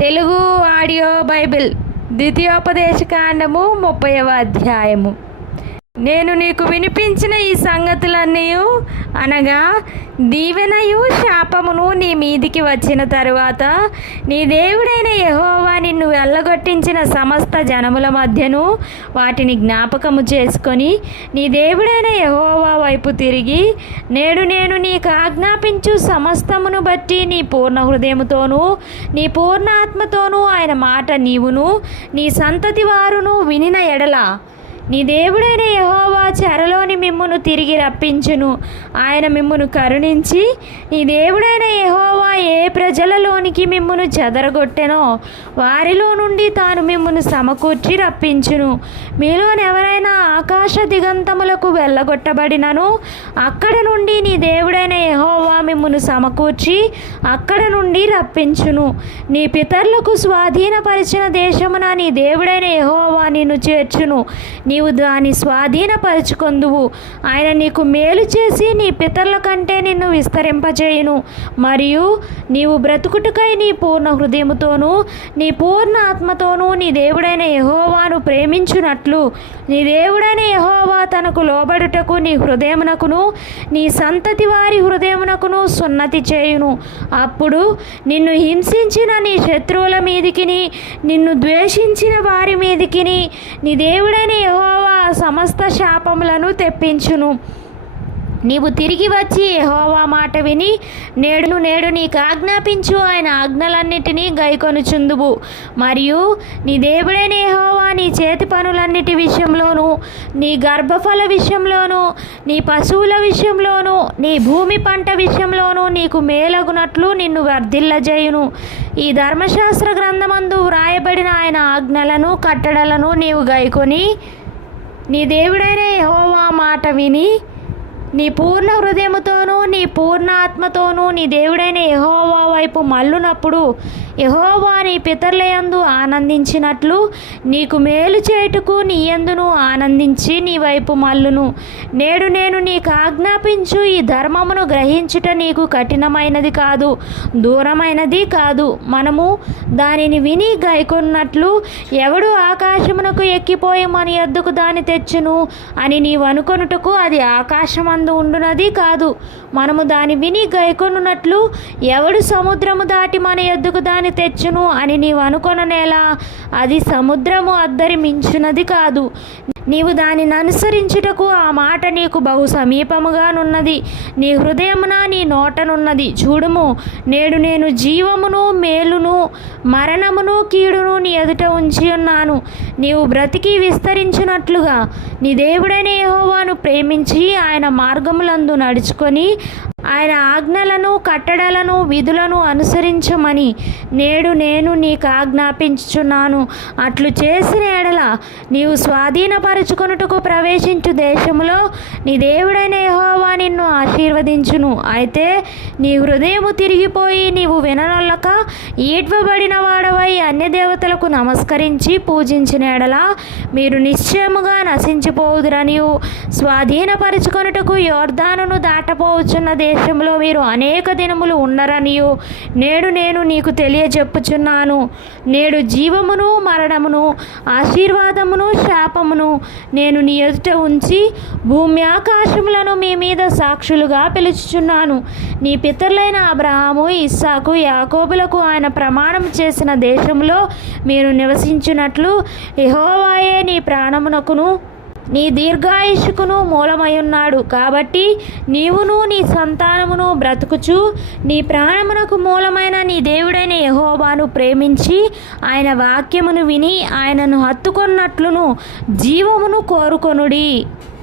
Telugu audio Bible ద్వితీయోపదేశకాండము 30వ అధ్యాయము. నేను నీకు వినిపించిన ఈ సంగతులన్నీ అనగా దీవెనయు శాపమును నీ మీదికి వచ్చిన తరువాత నీ దేవుడైన యెహోవా నిన్ను వెళ్ళగొట్టించిన సమస్త జనముల మధ్యను వాటిని జ్ఞాపకము చేసుకొని నీ దేవుడైన యెహోవా వైపు తిరిగి నేడు నేను నీకు ఆజ్ఞాపించు సమస్తమును బట్టి నీ పూర్ణ హృదయముతోనూ నీ పూర్ణ ఆత్మతోనూ ఆయన మాట నీవును నీ సంతతి వారును వినిన ఎడల నీ దేవుడైన యెహోవా చెరలోని మిమ్మును తిరిగి రప్పించును. ఆయన మిమ్మును కరుణించి నీ దేవుడైన యెహోవా ఏ ప్రజలలోనికి మిమ్మును చెదరగొట్టెనో వారిలో నుండి తాను మిమ్మును సమకూర్చి రప్పించును. మీలోనెవరైనా ఆకాశ దిగంతములకు వెళ్ళగొట్టబడినను అక్కడ నుండి నీ దేవుడైన యెహోవా మిమ్మును సమకూర్చి అక్కడ నుండి రప్పించును. నీ పితరులకు స్వాధీనపరిచిన దేశమున నీ దేవుడైన యెహోవా నిన్ను చేర్చును. నీవు దాన్ని స్వాధీనపరచుకొందువు. ఆయన నీకు మేలు చేసి నీ పితరుల కంటే నిన్ను విస్తరింపచేయును. మరియు నీవు బ్రతుకుటకై నీ పూర్ణ హృదయముతోనూ నీ పూర్ణ ఆత్మతోనూ నీ దేవుడైన యెహోవాను ప్రేమించునట్లు నీ దేవుడైన యెహోవా తనకు లోబడుటకు నీ హృదయమునకును నీ సంతతి వారి హృదయమునకును సున్నతి చేయును. అప్పుడు నిన్ను హింసించిన నీ శత్రువుల మీదికిని నిన్ను ద్వేషించిన వారి మీదికిని నీ దేవుడైన యెహోవా సమస్త శాపములను తెప్పించును. నీవు తిరిగి వచ్చి యెహోవా మాట విని నేడు నీకు ఆజ్ఞాపించు ఆయన ఆజ్ఞలన్నిటినీ గైకొనుచుందువు. మరియు నీ దేవుడైన యెహోవా నీ చేతి పనులన్నిటి విషయంలోనూ నీ గర్భఫల విషయంలోనూ నీ పశువుల విషయంలోనూ నీ భూమి పంట విషయంలోనూ నీకు మేలగునట్లు నిన్ను వర్ధిల్లజేయును. ఈ ధర్మశాస్త్ర గ్రంథమందు వ్రాయబడిన ఆయన ఆజ్ఞలను కట్టడలను నీవు గైకొని నీ దేవుడైన యెహోవా మాట విని నీ పూర్ణ హృదయముతోనూ నీ పూర్ణ ఆత్మతోనూ నీ దేవుడైన యెహోవా వైపు మల్లునప్పుడు యెహోవా నీ పితరుల యందు ఆనందించినట్లు నీకు మేలు చేయుటకు నీ యందును ఆనందించి నీ వైపు మల్లును. నేడు నేను నీకు ఆజ్ఞాపించు ఈ ధర్మమును గ్రహించుట నీకు కఠినమైనది కాదు, దూరమైనది కాదు. మనము దానిని విని గైకొన్నట్లు ఎవడు ఆకాశమునకు ఎక్కిపోయి మన యొద్దకు దాన్ని తెచ్చును అని నీవు అనుకొనుటకు అది ఆకాశమందు ఉండునది కాదు. మనము దాని విని గైకొనున్నట్లు ఎవడు సముద్రము దాటి మన యొద్దకు దాన్ని తెచ్చును అని నీవు అనుకొననేలా అది సముద్రము అద్దరి మించునది కాదు. నీవు దానిని అనుసరించుటకు ఆ మాట నీకు బహు సమీపముగానున్నది, నీ హృదయమున నీ నోటనున్నది. చూడుము, నేడు నేను జీవమును మేలును మరణమును కీడును నీ ఎదుట ఉంచి ఉన్నాను. నీవు బ్రతికి విస్తరించినట్లుగా నీ దేవుడైన యెహోవాను ప్రేమించి ఆయన మార్గములందు నడుచుకొని ఆయన ఆజ్ఞలను కట్టడలను విధులను అనుసరించమని నేడు నేను నీకు ఆజ్ఞాపించుచున్నాను. అట్లు చేసిన ఎడల నీవు స్వాధీనపరచుకొనుటకు ప్రవేశించు దేశములో నీ దేవుడైన యెహోవా నిన్ను ఆశీర్వదించును. అయితే నీ హృదయము తిరిగిపోయి నీవు విననొల్లక ఈడ్వబడిన వాడవై అన్య దేవతలకు నమస్కరించి పూజించిన ఎడల మీరు నిశ్చయముగా నశించిపోవుదురనియు స్వాధీనపరచుకొనుటకు యోర్దానును దాటపోవచ్చున్న దేశంలో మీరు అనేక దినములు ఉండరనియు నేడు నేను నీకు తెలియజెప్పుచున్నాను. నేడు జీవమును మరణమును ఆశీర్వాదమును శాపమును నేను నీ ఎదుట ఉంచి భూమి ఆకాశములను మీ మీద సాక్షులుగా పిలుచుచున్నాను. నీ పితరులైన అబ్రహాము ఇస్సాకు యాకోబులకు ఆయన ప్రమాణం చేసిన దేశంలో మీరు నివసించినట్లు యెహోవాయే నీ ప్రాణమునకును నీ దీర్ఘాయుష్కును మూలమయున్నాడు. కాబట్టి నీవును నీ సంతానమును బ్రతుకుచు నీ ప్రాణమునకు మూలమైన నీ దేవుడైన యెహోవాను ప్రేమించి ఆయన వాక్యమును విని ఆయనను హత్తుకొన్నట్లును జీవమును కోరుకొనుడి.